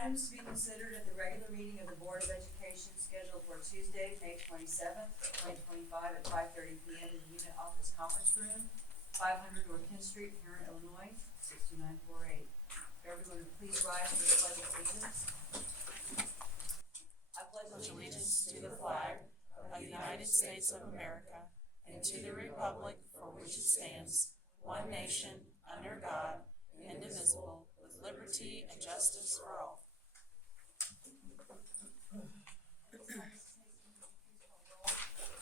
items to be considered at the regular meeting of the Board of Education scheduled for Tuesday, May 27th, 2025 at 5:30 p.m. in the Unit Office Conference Room, 500 North 10th Street, Herrin, Illinois, 62948. Everyone please rise for the Pledge of Allegiance. I pledge Allegiance to the flag of the United States of America and to the republic for which it stands, one nation, under God, indivisible, with liberty and justice for all.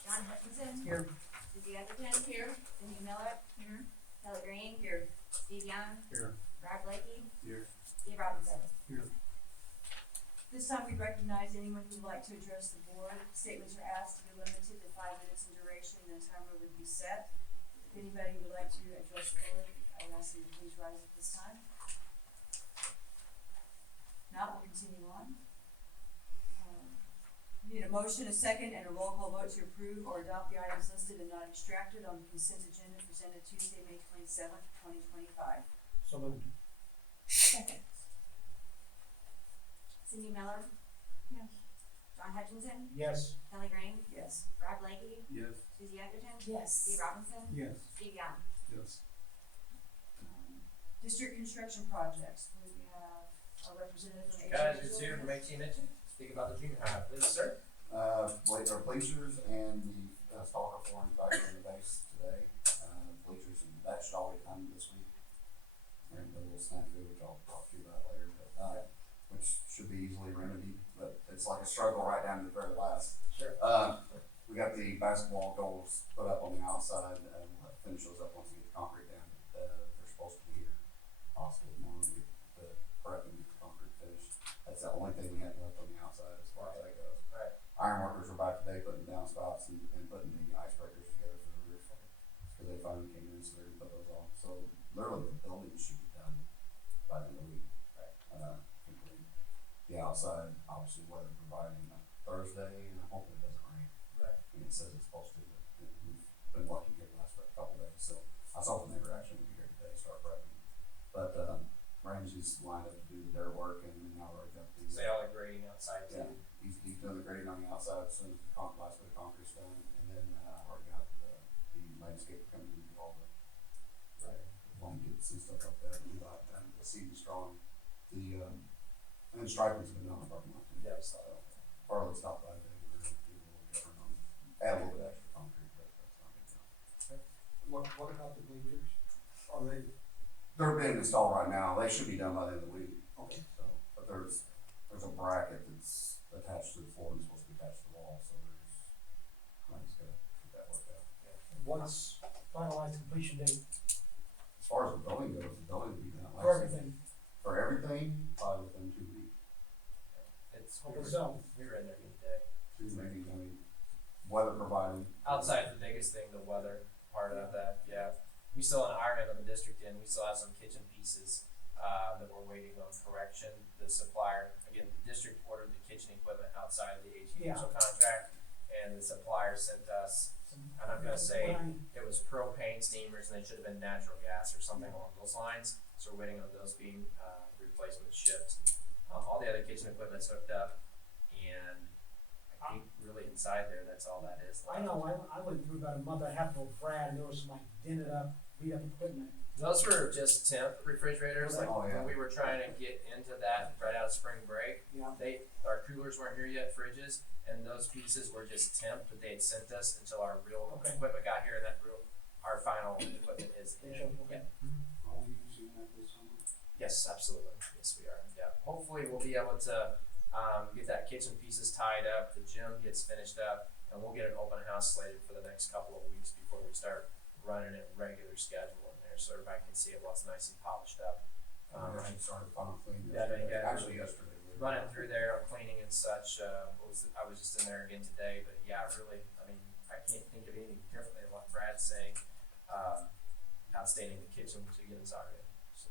John Hutchinson. Here. Susie Etherton. Here. Cindy Miller. Here. Kelly Green. Here. Steve Young. Here. Brad Blakey. Here. Steve Robinson. Here. This time we recognize anyone who would like to address the board. Statements are asked to be limited to 5 minutes in duration and a timer would be set. If anybody would like to address the board, I would ask you to please rise at this time. Now we'll continue on. We need a motion, a second, and a roll call vote to approve or adopt the items listed and not extracted on the consent agenda presented Tuesday, May 27th, 2025. So moved. Second. Cindy Miller. Yes. John Hutchinson. Yes. Kelly Green. Yes. Brad Blakey. Yes. Susie Etherton. Yes. Steve Robinson. Yes. Steve Young. Yes. District construction projects. We have our representative from Guys, HOA. it's here from 18 speak about the junior high, please, sir. Our bleachers and the stalker flooring back in the base today. Bleachers, and that should all be done this week. We're in a little snafu, which I'll talk to you about later, but which should be easily remedied, but it's like a struggle right down to the very last. Sure. We got the basketball goals put up on the outside, and we'll have to finish those up once we get the concrete down. They're supposed to be here possibly tomorrow to get the prep and get the concrete finished. That's the only thing we have left on the outside as far as that goes. Right. Iron workers are back today putting down spouts and putting the icebreakers together for the roof. Because they finally came in, so they're gonna put those on. So literally the building should be done by the end of the week. Right. Complete. The outside, obviously weather providing Thursday, and I'm hoping it doesn't rain. Right. And it says it's supposed to, but we've been lucky here the last couple days, so I was hoping they were actually gonna be here today, start prepping. But, Ramsey's lined up to do the dirt work, and then now we've got the. Say all the grading outside Yeah, too. he's doing the grading on the outside as soon as the last bit of concrete's done, and then, I've already got, the landscape coming in to do all the blankets and stuff like that, and the seam strong. And then striping's been done on the parking lot too. Yeah, I saw that. Farley stopped by today, we're gonna do a little different on, add a little bit extra concrete, but that's not big deal. What about the bleachers? Are they? They're being installed right now, they should be done by the end of the week. Okay. So, but there's a bracket that's attached to the floor and supposed to be attached to the wall, so I just gotta get that worked out. What's finalized completion date As far as the building goes, the building will be done. for everything? For everything, probably within 2 weeks. It's Okay, so, we were in there today. 2 maybe, I mean, weather providing. Outside the biggest thing, the weather part of that, yeah. We still in Ironman on the district end, we still have some kitchen pieces that we're waiting on correction. The supplier, again, the district ordered the kitchen equipment outside of the HE contract, and the supplier sent us, and I'm gonna say it was propane steamers, and they should have been natural gas or something along those lines. So we're waiting on those being replacement shipped. All the other kitchen equipment's hooked up, and I think really inside there, that's all that is. I know, I went through about a month and a half with Brad, and there was some like dented up, beat up equipment. Those were just temp refrigerators, like Oh, yeah. when we were trying to get into that right out of spring break. Yeah. Our coolers weren't here yet, fridges, and those pieces were just temp that they had sent us until our real Okay. equipment got here, and our final equipment is in. Okay. Yeah. Are we using that this summer? Yes, absolutely. Yes, we are. Yeah. Hopefully we'll be able to get that kitchen pieces tied up, the gym gets finished up, and we'll get an open house slated for the next couple of weeks before we start running it regular schedule in there, so everybody can see it while it's nice and polished up. I actually started final cleaning Yeah, yesterday. yeah. Actually yesterday. Running through there on cleaning and such, I was just in there again today, but yeah, really, I mean, I can't think of anything differently than what Brad's saying. Outstanding, the kitchen was again sorry, so.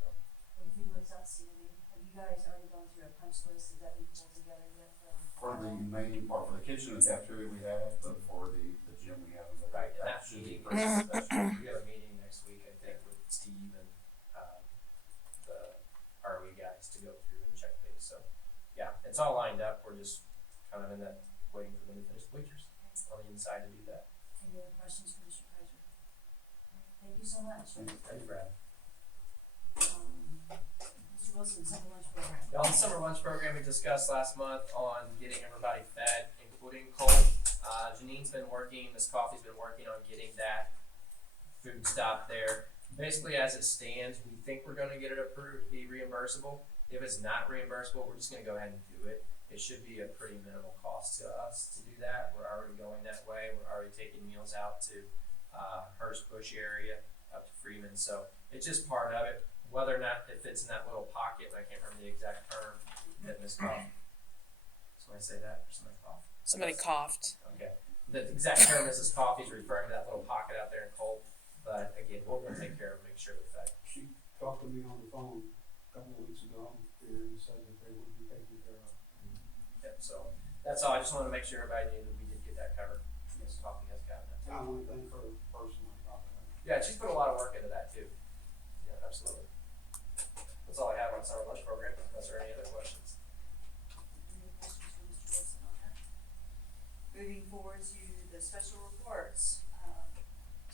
Everything looks outstanding. Have you guys already gone through a punch list? Has that been pulled together yet? For the main part, for the kitchen and cafeteria we have, but for the gym we haven't. But Right, and that that should be meeting, pretty. we have a meeting next week, I think, with Steve and, the ROE guys to go through and check things, so yeah, it's all lined up, we're just kind of in that, waiting for them to finish the bleachers on the inside to do that. Any other questions for Mr. Kaiser? Thank you so much. Thank you, Brad. Mr. Wilson, summer lunch program. On the summer lunch program we discussed last month on getting everybody fed, including Colt. Janine's been working, Miss Coffee's been working on getting that food stop there. Basically, as it stands, we think we're gonna get it approved to be reimbursable. If it's not reimbursable, we're just gonna go ahead and do it. It should be a pretty minimal cost to us to do that. We're already going that way. We're already taking meals out to Hurst Bush area up to Freeman. So it's just part of it. Whether or not it fits in that little pocket, I can't remember the exact term that Miss Coffee. Somebody say that or somebody cough? Somebody coughed. Okay. The exact term Mrs. Coffee is referring to that little pocket out there in Colt. But again, we're gonna take care of it, make sure it's that. She talked to me on the phone a couple of weeks ago and said that they would be taken care of. Yep, so that's all. I just wanted to make sure everybody knew that we did get that covered. Miss Coffee has gotten that. And I want to thank her personally about that. Yeah, she's put a lot of work into that too. Yeah, absolutely. That's all I have on summer lunch program, unless there are any other questions. Any questions for Mr. Wilson on that? Moving forward to the special reports.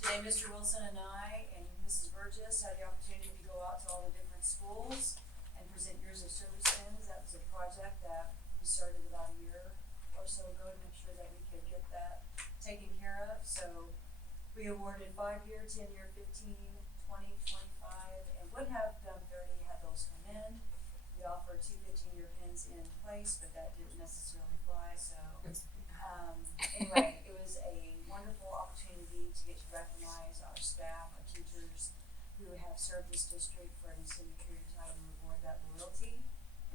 Today, Mr. Wilson and I and Mrs. Burgess had the opportunity to go out to all the different schools and present years of service pins. That was a project that we started about a year or so ago to make sure that we could get that taken care of. So we awarded 5-year, 10-year, 15, 20, 25, and would have done 30 had those come in. We offered 2 15-year pins in place, but that didn't necessarily fly, so anyway, it was a wonderful opportunity to get to recognize our staff, our teachers who have served this district for an extended period of time and reward that loyalty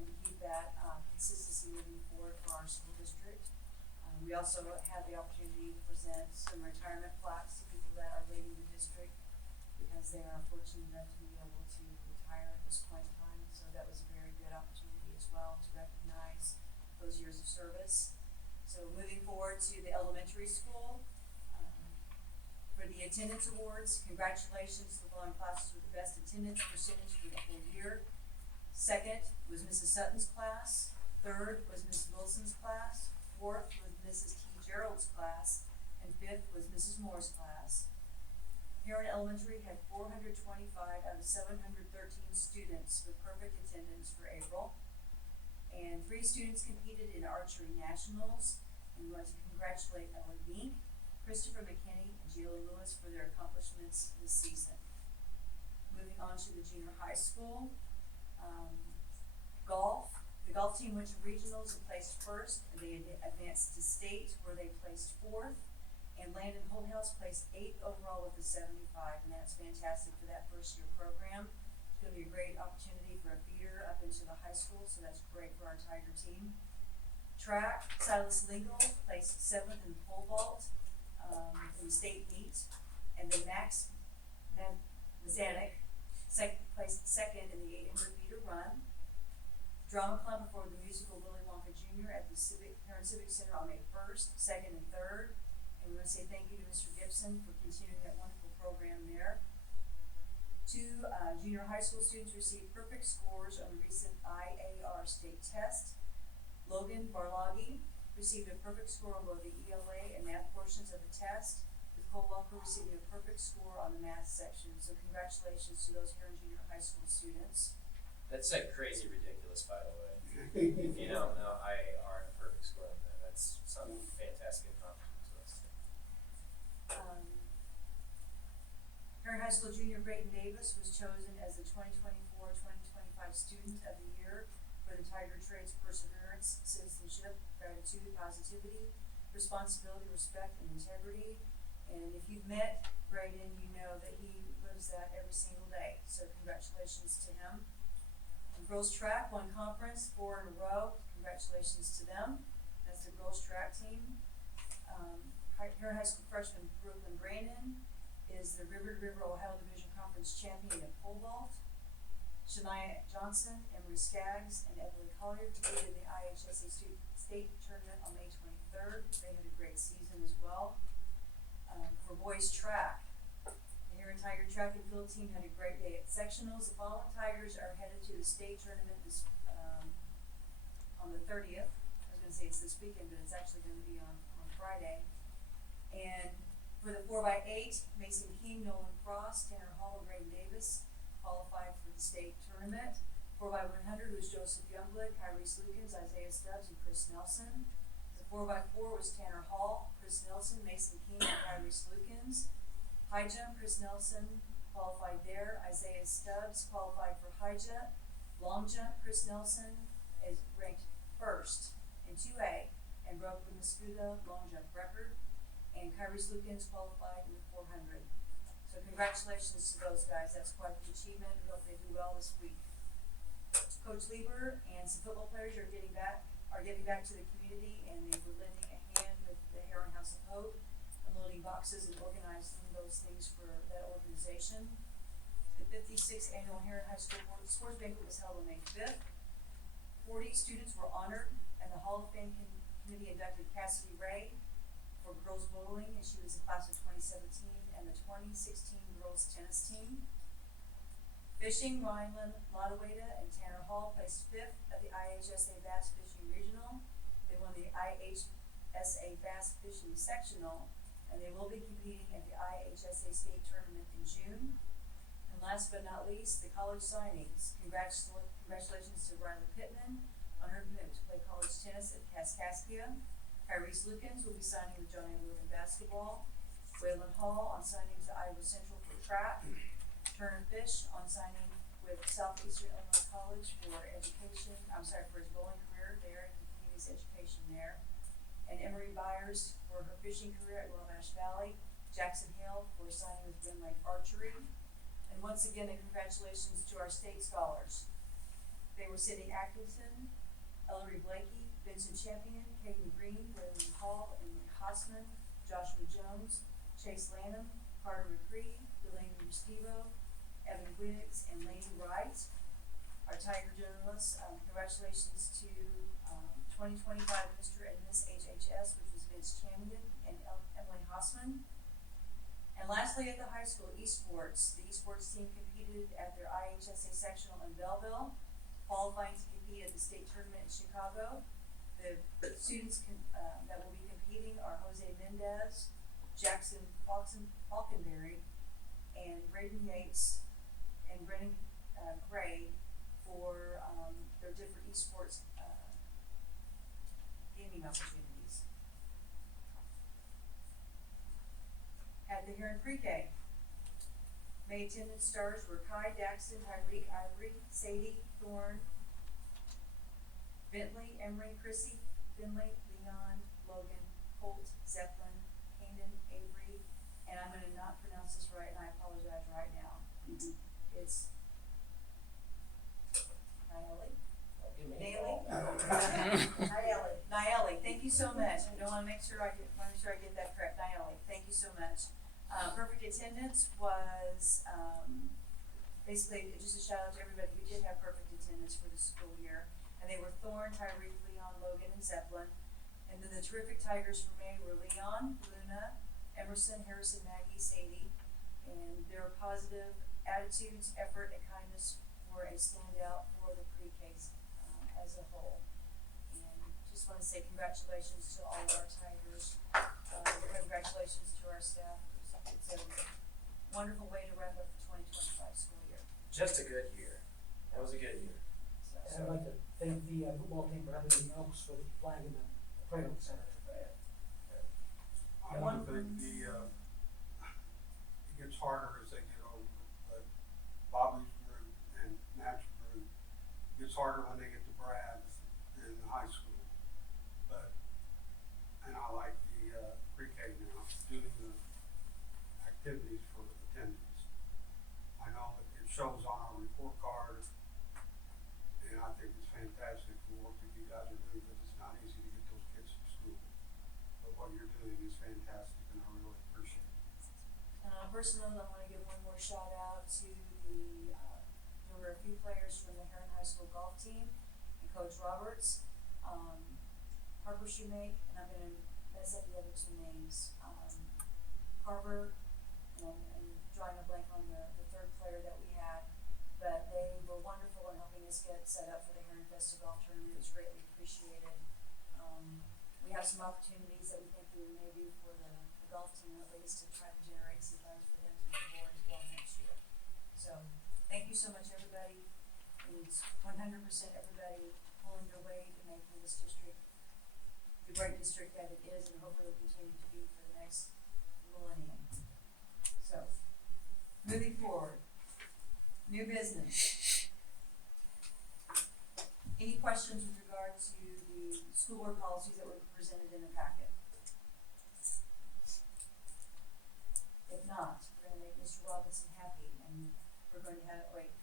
and to keep that consistency moving forward for our school district. We also had the opportunity to present some retirement plaques to people that are leaving the district because they are fortunate enough to be able to retire at this point in time. So that was a very good opportunity as well to recognize those years of service. So moving forward to the elementary school, for the attendance awards, congratulations to the following classes with the best attendance percentage for the whole year. Second was Mrs. Sutton's class. Third was Mrs. Wilson's class. Fourth was Mrs. T. Gerald's class. And fifth was Mrs. Moore's class. Herrin Elementary had 425 out of 713 students with perfect attendance for April. And 3 students competed in archery nationals. And we want to congratulate Ellie Bink, Christopher McKinney, and Julie Lewis for their accomplishments this season. Moving on to the junior high school. Golf. The golf team went to regionals and placed first, and they advanced to state where they placed 4th. And Landon Holthouse placed 8th overall with a 75, and that's fantastic for that first year program. It's gonna be a great opportunity for a feeder up into the high school, so that's great for our Tiger team. Track, Silas Legal placed 7th in the pole vault, in the state meet, and then Max Mazanik placed 2nd in the 800 meter run. Drama Club performed the musical Willy Wonka Jr. at the Herrin Civic Center on May 1st, 2nd, and 3rd. And we want to say thank you to Mr. Gibson for continuing that wonderful program there. 2 junior high school students received perfect scores on the recent IAR state test. Logan Barloghi received a perfect score on both the ELA and math portions of the test, with Cole Walker receiving a perfect score on the math section. So congratulations to those Herrin Junior High School students. That's like crazy ridiculous, by the way. If you don't know, IAR and a perfect score on that. That's some fantastic accomplishment to us. Herrin High School junior Brayden Davis was chosen as the 2024-2025 Student of the Year for the Tiger Traits Perseverance, Citizenship, Gratitude, Positivity, Responsibility, Respect, and Integrity. And if you've met Brayden, you know that he lives that every single day. So congratulations to him. And girls track won conference 4 in a row. Congratulations to them. That's the girls track team. Herrin High School freshman Brooklyn Brandon is the River to River Ohio Division Conference champion in pole vault. Shania Johnson, Emery Skaggs, and Evelyn Collier competed in the IHSA state tournament on May 23rd. They had a great season as well. For boys track, the Herrin Tiger track and field team had a great day at sectionals. The following Tigers are headed to the state tournament on the 30th. I was gonna say it's this weekend, but it's actually gonna be on Friday. And for the 4x8, Mason King, Nolan Frost, Tanner Hall, and Braden Davis qualified for the state tournament. 4x100 was Joseph Youngblood, Kyrese Lukens, Isaiah Stubbs, and Chris Nelson. The 4x4 was Tanner Hall, Chris Nelson, Mason King, and Kyrese Lukens. High jump, Chris Nelson qualified there. Isaiah Stubbs qualified for high jump. Long jump, Chris Nelson is ranked first in 2A and broke the Muscuda long jump record. And Kyrese Lukens qualified in the 400. So congratulations to those guys. That's quite the achievement. We hope they do well this week. Coach Lieber and some football players are getting back to the community, and they were lending a hand with the Herrin House of Hope, unloading boxes and organizing those things for that organization. The 56th annual Herrin High School Sports Banquet was held on May 5th. 40 students were honored, and the Hall of Fame committee inducted Cassidy Ray for girls bowling, and she was the class of 2017, and the 2016 girls tennis team. Fishing, Ryan Ladaweda and Tanner Hall placed 5th at the IHSA Bass Fishing Regional. They won the IHSA Bass Fishing Sectional, and they will be competing at the IHSA State Tournament in June. And last but not least, the college signings. Congratulations to Riley Pittman on her commitment to play college tennis at Kaskaskia. Kyrese Lukens will be signing with Johnny Wood in basketball. Waylon Hall on signing to Iowa Central for track. Turner Fish on signing with Southeastern Illinois College for his bowling career there and continuing his education there. And Emery Byers for her fishing career at Wabash Valley. Jackson Hale for signing with Glen Lake Archery. And once again, congratulations to our state scholars. They were Sydney Atkinson, Ellery Blakey, Vincent Champion, Caden Green, William Hall, and Hossman, Joshua Jones, Chase Lanham, Carter McCree, Delaney Rustivo, Evan Wiggs, and Lane Wright. Our Tiger journalists, congratulations to 2025 Mr. and Miss HHS, which was Vince Champion and Emily Hossman. And lastly, at the high school, esports. The esports team competed at their IHSA sectional in Belleville, qualifying to compete at the state tournament in Chicago. The students that will be competing are Jose Mendez, Jackson Falconberry, and Braden Yates and Brennan Gray for their different esports gaming opportunities. At the Herrin Pre-K, May attendance stars were Kai, Daxton, Tyreek, Ivory, Sadie, Thorne, Bentley, Emery, Chrissy, Finley, Leon, Logan, Colt, Zeppelin, Hayden, Avery, and I'm gonna not pronounce this right, and I apologize right now. It's Nieli, thank you so much. I don't wanna make sure I get that correct. Nieli, thank you so much. Perfect attendance was, basically just a shout out to everybody who did have perfect attendance for the school year. And they were Thorne, Tyreek, Leon, Logan, and Zeppelin. And then the terrific Tigers for May were Leon, Luna, Emerson, Harrison, Maggie, Sadie. And their positive attitudes, effort, and kindness were a standout for the pre-Ks as a whole. And just want to say congratulations to all of our Tigers. Congratulations to our staff. It's a wonderful way to wrap up the 2025 school year. Just a good year. That was a good year. So, And I'd like to thank the football team for having the Elks with the flag in the Cradle Center. I want to think it gets harder as they get older, but Bobby's group and Matt's group gets harder when they get to Brad in high school. And I like the pre-K now, doing the activities for attendance. I know that it shows on our report card, and I think it's fantastic the work that you guys are doing, because it's not easy to get those kids to school. But what you're doing is fantastic, and I really appreciate it. Personally, I want to give one more shout out to there were a few players from the Herrin High School golf team and Coach Roberts, Harper Shoemake, and I'm going to mess up the other two names, Carver, and I'm drawing a blank on the third player that we had, but they were wonderful in helping us get set up for the Herrin Fiesta Golf Tournament, it's greatly appreciated. We have some opportunities that we think we may do for the golf team at least to try to generate some funds for them to move forward as well next year. So, thank you so much, everybody. It's 100% everybody pulling their weight and making this district the great district that it is and hopefully will continue to be for the next millennium. So, moving forward, new business. Any questions with regard to the school board policies that were presented in the packet? If not, we're gonna make Mr. Robinson happy and we're going to have, wait,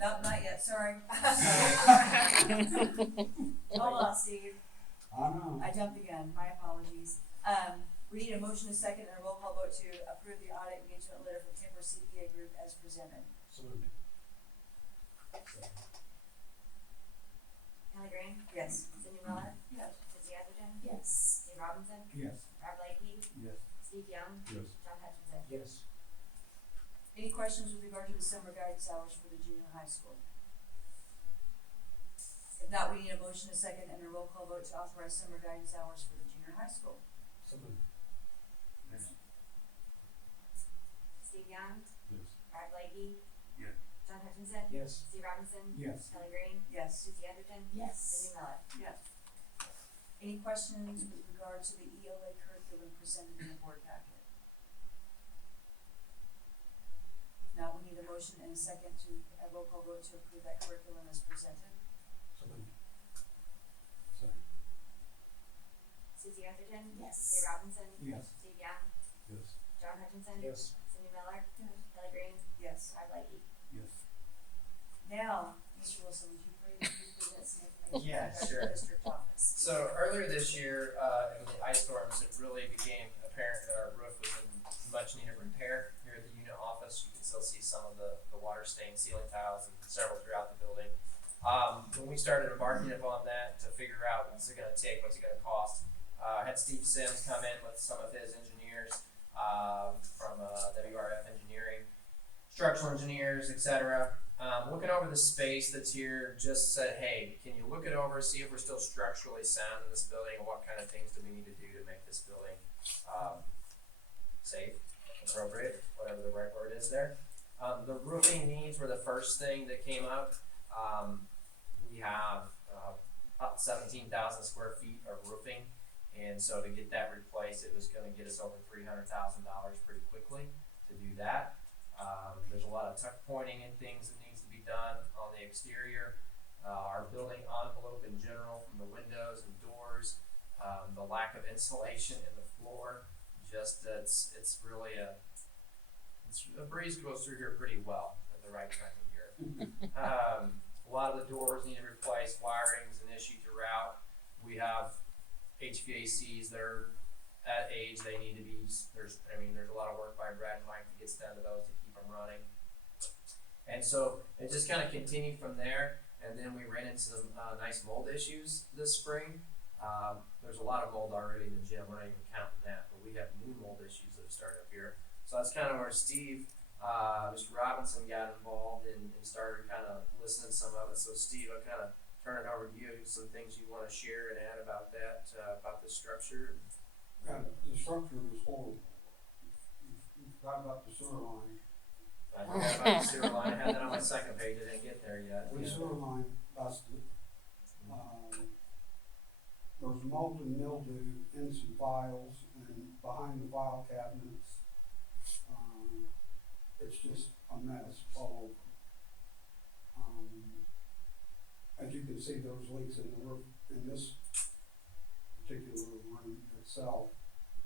no, not yet, sorry. Hold on, Steve. I know. I jumped the gun, my apologies. We need a motion, a second, and a roll call vote to approve the audit engagement letter for Kemper CPA Group as presented. So moved. Kelly Green, Yes. Cindy Miller, Yes. Susie Atherton, Yes. Dave Robinson, Yes. Rob Leahy, Yes. Steve Young, Yes. John Hutchinson. Yes. Any questions with regard to the summer guidance hours for the junior high school? If not, we need a motion, a second, and a roll call vote to authorize summer guidance hours for the junior high school. So moved. Yes. Steve Young, Yes. Rob Leahy, Yes. John Hutchinson, Yes. Steve Robinson, Yes. Kelly Green, Yes. Susie Atherton, Yes. Cindy Miller. Yes. Any questions with regard to the ELA curriculum presented in the board packet? If not, we need a motion and a second to, a roll call vote to approve that curriculum as presented. So moved. Second. Susie Atherton, Yes. Dave Robinson, Yes. Steve Young, Yes. John Hutchinson, Yes. Cindy Miller, Kelly Green, Yes. Rob Leahy. Yes. Now, Mr. Wilson, would you please present some information Yeah, about sure. the district office? So earlier this year, in the ice storms, it really became apparent that our roof was in much need of repair. Here at the unit office, you can still see some of the water stained ceiling tiles and several throughout the building. When we started embarking upon that to figure out what's it gonna take, what's it gonna cost, I had Steve Sims come in with some of his engineers, from, WRF Engineering, structural engineers, etc. Looking over the space that's here, just said, hey, can you look it over, see if we're still structurally sound in this building, and what kind of things do we need to do to make this building, safe, appropriate, whatever the right word is there. The roofing needs were the first thing that came up. We have, about 17,000 square feet of roofing, and so to get that replaced, it was gonna get us over $300,000 pretty quickly to do that. There's a lot of tuck pointing and things that needs to be done on the exterior. Our building envelope in general, from the windows and doors, the lack of insulation in the floor, just it's really a breeze goes through here pretty well at the right time of year. A lot of the doors need to replace, wiring's an issue throughout. We have HVACs that are at age, they need to be, there's a lot of work by Brad and Mike that gets done to those to keep them running. And so it just kind of continued from there, and then we ran into some nice mold issues this spring. There's a lot of mold already in the gym, we're not even counting that, but we have new mold issues that have started up here. So that's kind of where Steve, Mr. Robinson got involved and started kind of listening to some of it. So Steve, I'll kind of turn it over to you, some things you want to share and add about that, about this structure. Yeah, the structure is horrible. You forgot about the sewer line. I forgot about the sewer line, I had that on my second page, I didn't get there yet. The sewer line busted. There's mold and mildew in some files and behind the file cabinets. It's just a mess all over. As you can see, there's leaks in the roof in this particular room itself.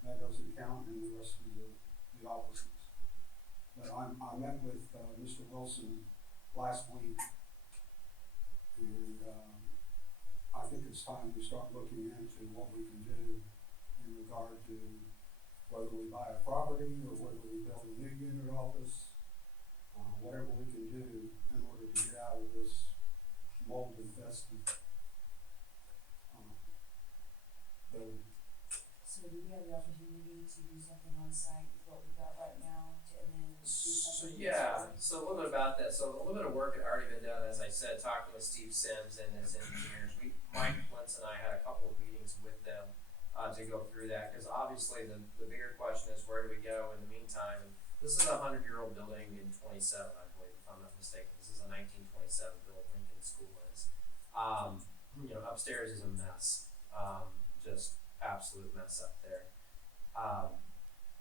That doesn't count in the rest of the offices. But I met with Mr. Wilson last week, and I think it's time we start looking into what we can do in regard to whether we buy a property or whether we build a new unit office, whatever we can do in order to get out of this mold infested building. So do we have the opportunity to do something on site with what we've got right now, and then do something? So yeah, so So a little bit about that. So a little bit of work had already been done, as I said, talking with Steve Sims and his engineers. Mike Wentz and I had a couple of meetings with them to go through that, because obviously the bigger question is, where do we go in the meantime? And this is a 100-year-old building in 27, I believe, if I'm not mistaken. This is a 1927 built Lincoln School is. Upstairs is a mess, just absolute mess up there.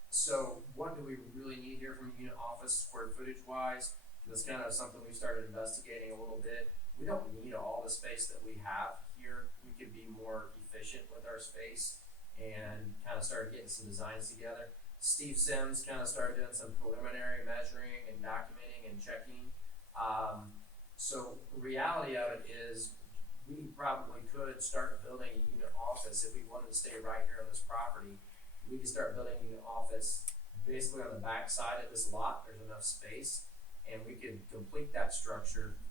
So what do we really need here from a unit office square footage wise? That's kind of something we started investigating a little bit. We don't need all the space that we have here. We could be more efficient with our space and kind of started getting some designs together. Steve Sims kind of started doing some preliminary measuring and documenting and checking. So the reality of it is we probably could start building a unit office if we wanted to stay right here on this property. We could start building a unit office basically on the back side of this lot. There's enough space, and we could complete that structure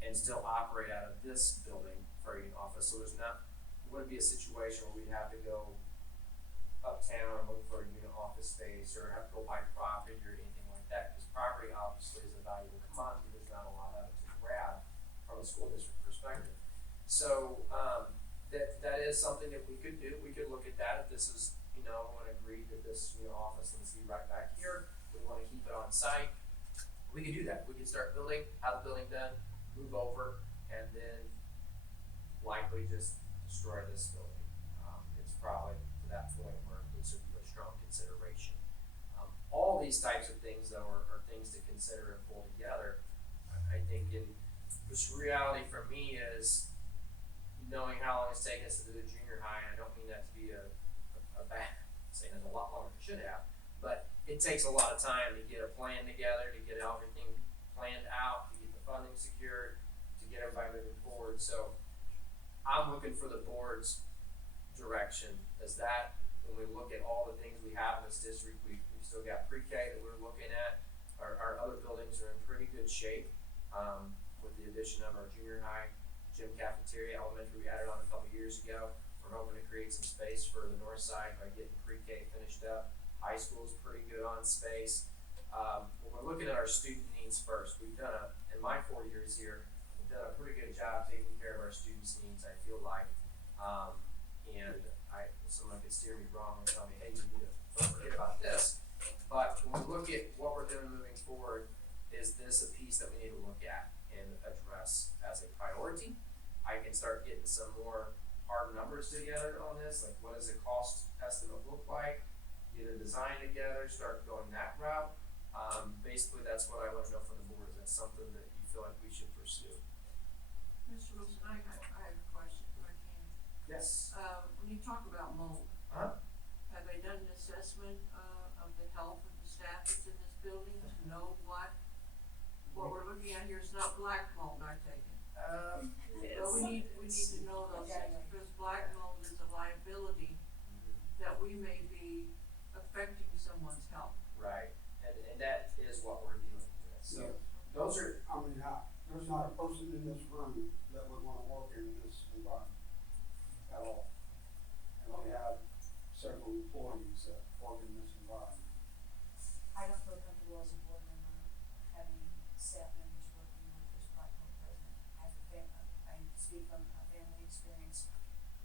and still operate out of this building for a unit office. So wouldn't be a situation where we'd have to go uptown and look for a unit office space or have to go buy property or anything like that, because property obviously is a valuable commodity. There's not a lot of it to grab from a school district perspective. So that is something that we could do. We could look at that if this is, we want to agree that this unit office needs to be right back here. We want to keep it on site. We could do that. We could start building, have the building done, move over, and then likely just destroy this building. It's probably to that point where this would be a strong consideration. All these types of things, though, are things to consider and pull together. I think in this reality for me is knowing how long it's taken us to do the junior high, and I don't mean that to be a bad, saying it's a lot longer than it should have, but it takes a lot of time to get a plan together, to get everything planned out, to get the funding secured, to get everybody moving forward. So I'm looking for the board's direction. Is that when we look at all the things we have in this district, we still got pre-K that we're looking at. Our other buildings are in pretty good shape, with the addition of our junior high gym cafeteria. Elementary we added on a couple years ago. We're hoping to create some space for the north side by getting pre-K finished up. High school is pretty good on space. When we're looking at our student needs first, we've done in my 4 years here, we've done a pretty good job taking care of our students' needs, I feel like. Someone could steer me wrong and tell me, hey, you need to don't forget about this. But when we look at what we're doing moving forward, is this a piece that we need to look at and address as a priority? I can start getting some more hard numbers together on this, like what does the cost estimate look like? Get a design together, start going that route. Basically, that's what I want to know from the board. Is that something that you feel like we should pursue? Mr. Wilson, I have a question if I can. Yes. When you talk about mold, have they done an assessment of the health of the staff that's in this building to know what we're looking at here is not black mold, I take it? But we need to know those things, because black mold is a liability that we may be affecting someone's health. Right, and that is what we're dealing with. So those are There's not a person in this room that would wanna work in this environment at all. And we have several employees that work in this environment. I don't feel comfortable as a board member having staff members working with this black hole president. I speak from a family experience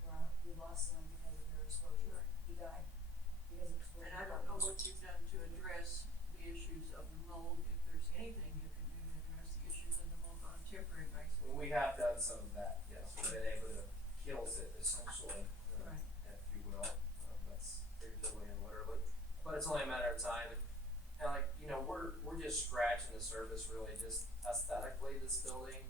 where we lost someone because of their exposure. He died because of exposure. And I don't know what you've done to address the issues of the mold, if there's anything you can do to address the issues of the mold on a temporary basis. Well, we have done some of that, yes. We've been able to kill it essentially, Right. if you will. That's figuratively and literally. But it's only a matter of time. And like, we're just scratching the surface really, just aesthetically this building.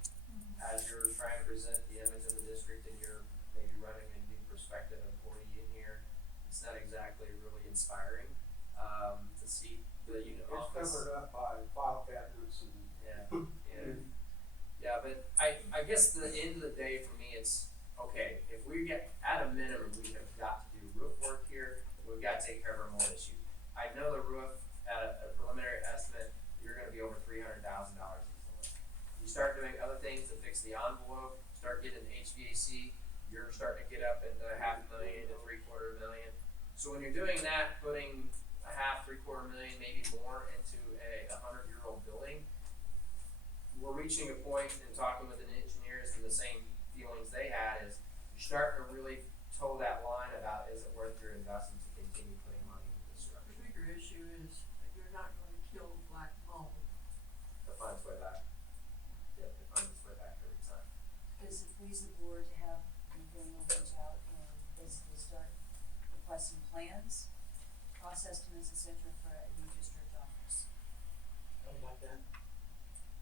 As you're trying to present the image of the district and you're maybe running a new prospective employee in here, it's not exactly really inspiring to see the unit office. It's covered up by file cabinets and. Yeah, but I guess the end of the day for me, it's okay, if we get, at a minimum, we have got to do roof work here, we've got to take care of our mold issue. I know the roof, at a preliminary estimate, you're gonna be over $300,000 easily. You start doing other things to fix the envelope, start getting HVAC, you're starting to get up into $500,000 to $750,000. So when you're doing that, putting $500,000 to $750,000, maybe more into a 100-year-old building, reaching a point and talking with the engineers and the same feelings they had is you're starting to really toe that line about is it worth your investment to continue putting money into this The structure. bigger issue is that you're not gonna kill black mold. It finds its way back. Yep, it finds its way back every time. Does it please the board to have Nathaniel reach out and basically start requesting plans, cost estimates, et cetera, for a new district office? I would like that.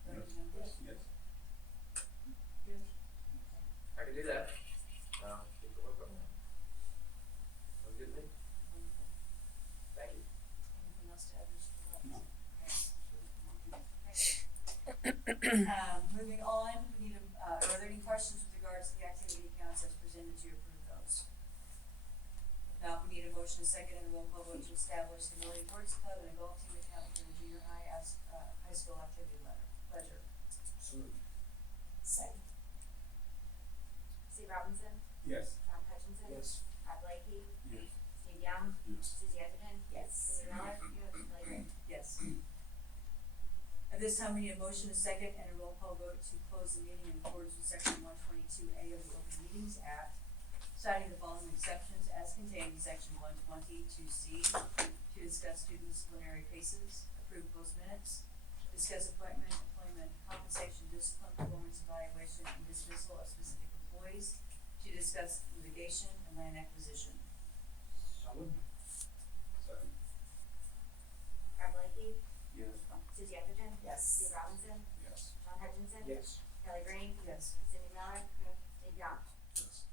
Recommend it? Yes. Yes. I could do that. Take a look on that. Sounds good to me. Wonderful. Thank you. Anything else to add, Mr. Lutz? No. Moving on, we need are there any questions with regards to the activity accounts as presented to approve those? If not, we need a motion, a second, and a roll call vote to establish the Millie Sports Club and a golf team account for the junior high high school activity ledger. So moved. Second. Steve Robinson, Yes. John Hutchinson. Yes. Brad Blakey, Yes. Steve Young, Yes. Susie Etherton. Yes. Cindy Miller. Kelly Green. Yes. At this time, we need a motion, a second, and a roll call vote to close the meeting in accordance with section 122A of the Open Meetings Act, citing the following exceptions as contained in section 122C, to discuss student disciplinary cases, approve closed minutes, discuss appointment, employment, compensation, discipline, performance evaluation, and dismissal of specific employees, to discuss litigation and land acquisition. So moved. Second. Brad Blakey, Yes. Susie Etherton. Yes. Steve Robinson, Yes. John Hutchinson. Yes. Kelly Green. Yes. Cindy Miller. Steve Young. Yes.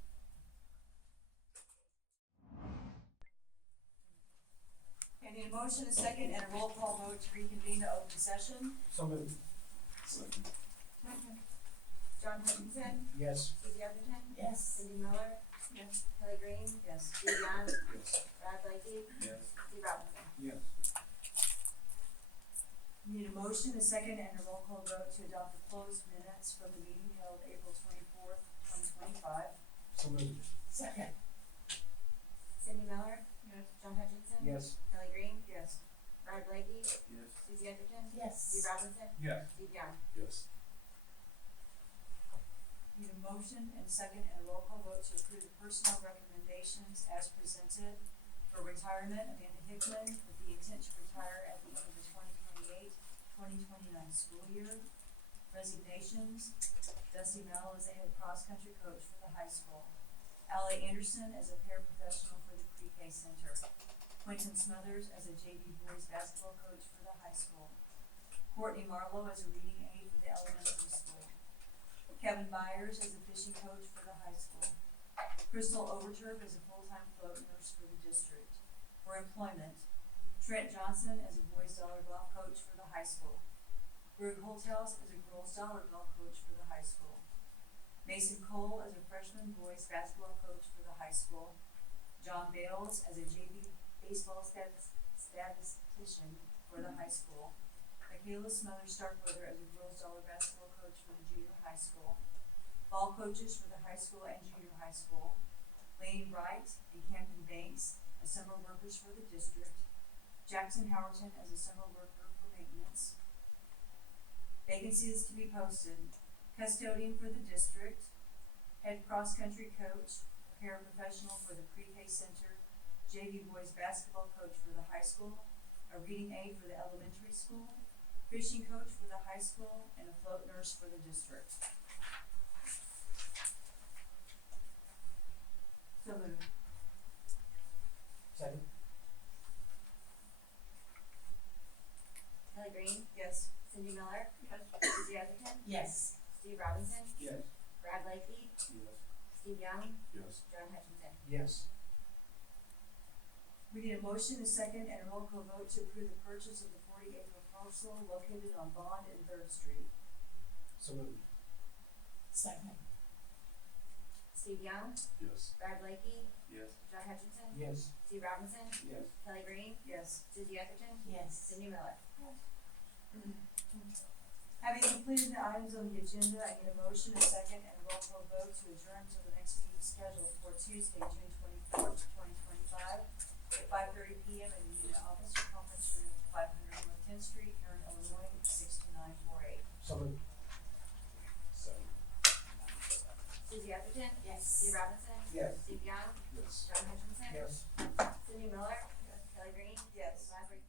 I need a motion, a second, and a roll call vote to reconvene the open session. So moved. Second. John Hutchinson, Yes. Susie Etherton. Yes. Cindy Miller. Yes. Kelly Green. Yes. Steve Young. Yes. Brad Blakey. Yes. Steve Robinson. Yes. We need a motion, a second, and a roll call vote to adopt the closed minutes from the meeting held April 24th, 2025. So moved. Second. Cindy Miller. Yes. John Hutchinson. Yes. Kelly Green. Yes. Brad Blakey. Yes. Susie Etherton. Yes. Steve Robinson. Yes. Steve Young. Yes. Need a motion and a second and a roll call vote to approve the personnel recommendations as presented for retirement, Amanda Hickman, with the intent to retire at the end of the 2028-2029 school year. Resignations, Dusty Mel as a head cross-country coach for the high school. Ally Anderson as a paraprofessional for the pre-K center. Quentin Smothers as a JV boys basketball coach for the high school. Courtney Marlowe as a reading aide for the elementary school. Kevin Byers as a fishing coach for the high school. Crystal Overturf as a full-time float nurse for the district. For employment, Trent Johnson as a boys dollar golf coach for the high school. Brooke Holthouse as a girls dollar golf coach for the high school. Mason Cole as a freshman boys basketball coach for the high school. John Bales as a JV baseball statistician for the high school. Michaela Smothers Starkweather as a girls dollar basketball coach for the junior high school. Ball coaches for the high school and junior high school. Laney Wright and Camden Banks as summer workers for the district. Jackson Howerton as a summer worker for maintenance. Vacancies to be posted. Custodian for the district. Head cross-country coach, a paraprofessional for the pre-K center, JV boys basketball coach for the high school, a reading aide for the elementary school, fishing coach for the high school, and a float nurse for the district. So moved. Second. Kelly Green. Yes. Cindy Miller. Yes. Susie Etherton. Yes. Steve Robinson. Yes. Brad Blakey. Yes. Steve Young. Yes. John Hutchinson. Yes. We need a motion, a second, and a roll call vote to approve the purchase of the 40-acre parcel located on Bond and 3rd Street. So moved. Second. Steve Young. Yes. Brad Blakey. Yes. John Hutchinson. Yes. Steve Robinson. Yes. Kelly Green. Yes. Susie Etherton. Yes. Cindy Miller. Having completed the items on the agenda, I need a motion, a second, and a roll call vote to adjourn till the next meeting scheduled for Tuesday, June 24th, 2025, at 5:30 p.m. in the unit office or conference room, 500 North 10th Street, Herrin, Illinois, 62948. So moved. Worthington. Yes. Steve Robinson. Yes. Steve Young. Yes. John Hutchinson. Yes. Cindy Miller. Kelly Green. Yes. Leslie